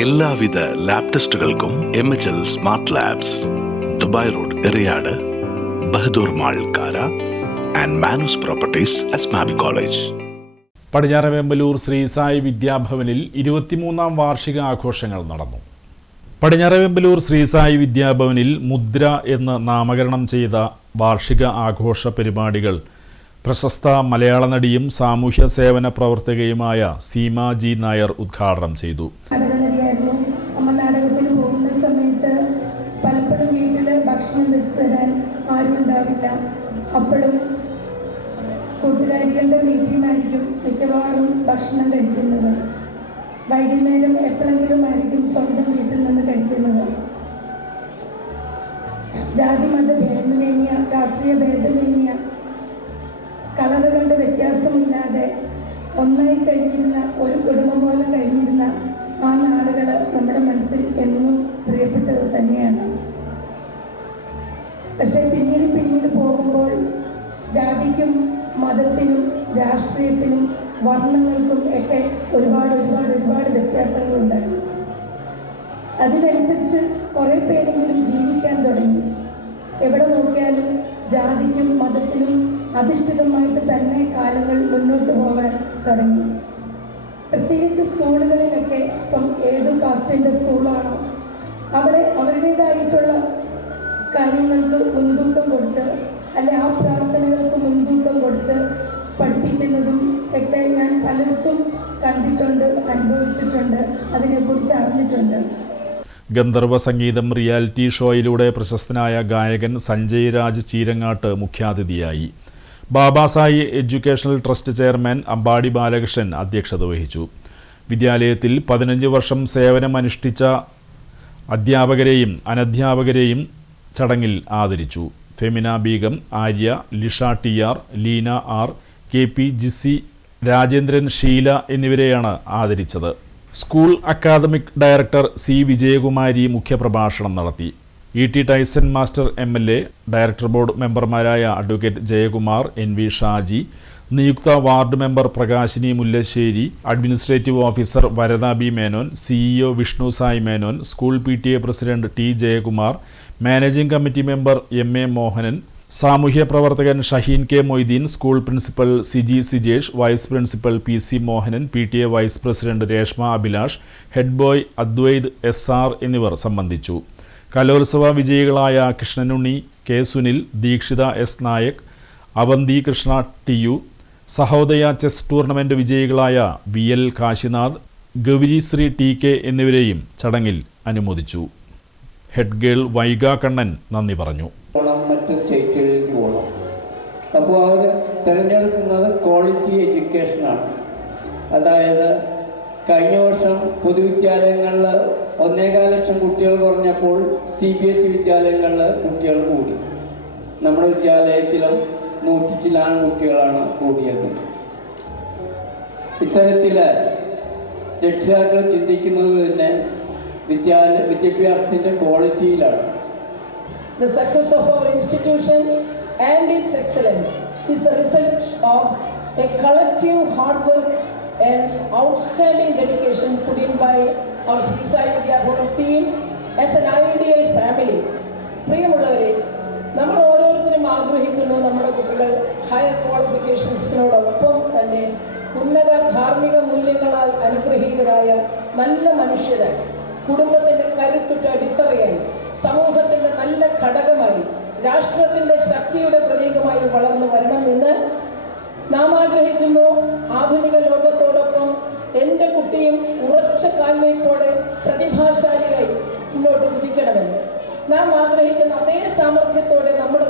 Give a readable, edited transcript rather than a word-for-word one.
എല്ലാവിധ ലാബ് ടെസ്റ്റുകൾക്കും MHL smart labs, Dubai road, Eriyad, Bahadur mall, Kara and Manoos properties, Asmabi college. Padinjaravembalur Shri Sai വിദ്യാഭവനിൽ 23-ാം വാർഷിക ആഘോഷങ്ങൾ നടന്നു. പടിഞ്ഞാറവേമ്പലൂർ ശ്രീ സായി വിദ്യാഭവനിൽ മുദ്ര എന്ന് നാമകരണം ചെയ്ത വാർഷിക ആഘോഷ പരിപാടികൾ പ്രശസ്ത മലയാള നടിയും സാമൂഹ്യ സേവന പ്രവർത്തകയുമായ സീമ ജി നായർ ഉദ്ഘാടനം ചെയ്തു. അമ്മ നാടകത്തിന് പോകുന്ന സമയത്ത് പലപ്പോഴും വീട്ടിൽ ഭക്ഷണം വെച്ച് തരാൻ ആരും ഉണ്ടാവില്ല. അപ്പോഴും കൂട്ടുകാരികളുടെ വീട്ടിൽ നിന്നായിരിക്കും മിക്കവാറും ഭക്ഷണം കഴിക്കുന്നത്. വൈകുന്നേരം എപ്പോഴെങ്കിലും ആയിരിക്കും സ്വന്തം വീട്ടിൽ നിന്ന് കഴിക്കുന്നത്. ജാതി മത ഭേദമേന്യ, രാഷ്ട്രീയ ഭേദമേന്യ, കളറുകളുടെ വ്യത്യാസമില്ലാതെ ഒന്നായി കഴിഞ്ഞിരുന്ന ഒരു കുടുംബം പോലെ കഴിഞ്ഞിരുന്ന ആ നാടുകൾ നമ്മുടെ മനസ്സിൽ എന്നും പ്രിയപ്പെട്ടത് തന്നെയാണ്. പക്ഷെ പിന്നീട് പോകുമ്പോൾ ജാതിക്കും മതത്തിനും രാഷ്ട്രീയത്തിനും വർണ്ണങ്ങൾക്കും ഒക്കെ ഒരുപാട് വ്യത്യാസങ്ങളുണ്ടായിരുന്നു. അതിനനുസരിച്ച് കുറേ പേരെങ്കിലും ജീവിക്കാൻ തുടങ്ങി. എവിടെ നോക്കിയാലും ജാതിക്കും മതത്തിനും അധിഷ്ഠിതമായിട്ട് തന്നെ കാലങ്ങൾ മുന്നോട്ട് പോകാൻ തുടങ്ങി. പ്രത്യേകിച്ച് സ്കൂളുകളിലൊക്കെ ഇപ്പം ഏത് കാസ്റ്റിൻ്റെ സ്കൂളാണോ അവിടെ അവരുടേതായിട്ടുള്ള കാര്യങ്ങൾക്ക് മുൻതൂക്കം കൊടുത്ത്, അല്ലെ ആ പ്രാർത്ഥനകൾക്ക് മുൻതൂക്കം കൊടുത്ത് പഠിപ്പിക്കുന്നതും ഒക്കെ ഞാൻ പലർക്കും കണ്ടിട്ടുണ്ട്, അനുഭവിച്ചിട്ടുണ്ട്, അതിനെക്കുറിച്ച് അറിഞ്ഞിട്ടുണ്ട്. ഗന്ധർവ സംഗീതം റിയാലിറ്റി ഷോയിലൂടെ പ്രശസ്തനായ ഗായകൻ സഞ്ജയ് രാജ് ചീരങ്ങാട്ട് മുഖ്യാതിഥിയായി. Babasai educational trust chairman Ambadi Balakrishnan അധ്യക്ഷത വഹിച്ചു. വിദ്യാലയത്തിൽ 15 വർഷം സേവനമനുഷ്ഠിച്ച അധ്യാപകരെയും അനധ്യാപകരെയും ചടങ്ങിൽ ആദരിച്ചു. Femina Begum, Arya, Lisha TR, Leena R, KP Jisi, Rajendran, Sheela എന്നിവരെയാണ് ആദരിച്ചത്. School academic director C Vijayakumari മുഖ്യപ്രഭാഷണം നടത്തി. ET Tyson master MLA, director board മെമ്പർമാരായ അഡ്വക്കേറ്റ് ജയകുമാർ, NV ഷാജി, നിയുക്ത ward member Prakashini Mullassery, administrative officer Varada B Menon, CEO Vishnu Sai Menon, school PTA president T Jayakumar, managing committee member MA Mohanan, സാമൂഹ്യ പ്രവർത്തകൻ Shaheen K Moideen, school principal Siji Sijesh, vice principal PC Mohanan, PTA vice president Reshma Abhilash, head boy Advaith SR എന്നിവർ സംബന്ധിച്ചു. കലോത്സവ വിജയികളായ Krishnanunni K Sunil, Deekshitha S Nayak, Avanthi Krishna TU, Sahodaya chess tournament വിജയികളായ VL Kashinath, Gourisree TK എന്നിവരെയും ചടങ്ങിൽ അനുമോദിച്ചു. ഹെഡ് ഗേൾ വൈഗ കണ്ണൻ നന്ദി പറഞ്ഞു. മറ്റ് സ്റ്റേറ്റുകളിലേക്ക് പോകണം. അപ്പോൾ അവർ തിരഞ്ഞെടുക്കുന്നത് ക്വാളിറ്റി എഡ്യൂക്കേഷനാണ്. അതായത് കഴിഞ്ഞ വർഷം പൊതുവിദ്യാലയങ്ങളിൽ 1.25 ലക്ഷം കുട്ടികൾ കുറഞ്ഞപ്പോൾ CBSE വിദ്യാലയങ്ങളിൽ കുട്ടികൾ കൂടി. നമ്മുടെ വിദ്യാലയത്തിലും 100 ചില്ലാനം കുട്ടികളാണ് കൂടിയത്. ഇത്തരത്തിൽ രക്ഷിതാക്കൾ ചിന്തിക്കുന്നത് തന്നെ വിദ്യാഭ്യാസത്തിൻ്റെ ക്വാളിറ്റിയിലാണ്. The success of our institution and its excellence is the result of a collective hard work and outstanding dedication put in by our Sri Sai Vidyabhavan team as an ideal family. പ്രിയമുള്ളവരെ, നമ്മൾ ഓരോരുത്തരും ആഗ്രഹിക്കുന്നു നമ്മുടെ കുട്ടികൾ higher ക്വാളിഫിക്കേഷൻസിനോടൊപ്പം തന്നെ ഉന്നത ധാർമ്മിക മൂല്യങ്ങളാൽ അനുഗ്രഹീതരായ നല്ല മനുഷ്യരായി, കുടുംബത്തിൻ്റെ കരുത്തുറ്റ അടിത്തറയായി, സമൂഹത്തിൻ്റെ നല്ല ഘടകമായി, രാഷ്ട്രത്തിൻ്റെ ശക്തിയുടെ പ്രതീകമായി വളർന്നു വരണമെന്ന് നാം ആഗ്രഹിക്കുന്നു. ആധുനിക ലോകത്തോടൊപ്പം എൻ്റെ കുട്ടിയും ഉറച്ച കാൽവയ്പോടെ പ്രതിഭാശാലിയായി മുന്നോട്ട് കുതിക്കണമെന്ന് നാം ആഗ്രഹിക്കുന്ന അതേ സാമർഥ്യത്തോടെ നമ്മുടെ